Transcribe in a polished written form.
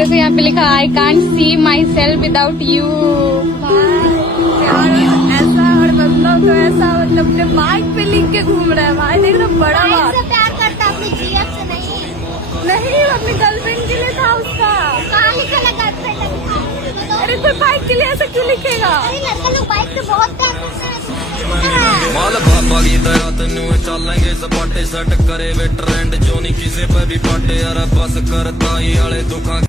देखो यहाँ पे लिखा I can't see my self without you. ऐसा और बंदा तो ऐसा मतलब अपने बाइक पे लिख के घूम रहा है भाई। देख रहा बड़ा बात से प्यार करता अपनी जीएफ से नहीं। नहीं, अपनी गर्लफ्रेंड के लिए था उसका। कहाँ लिखा लगा गर्लफ्रेंड? अरे कोई बाइक के लिए ऐसा क्यों लिखेगा? अरे लड़का लोग बाइक पे बहुत प्यार करते हैं। माल बाबा की तरह तेनू चलेंगे सपाटे सेट करे वे ट्रेंड जो नहीं किसी पे भी पाटे यार बस करता ही वाले दुखा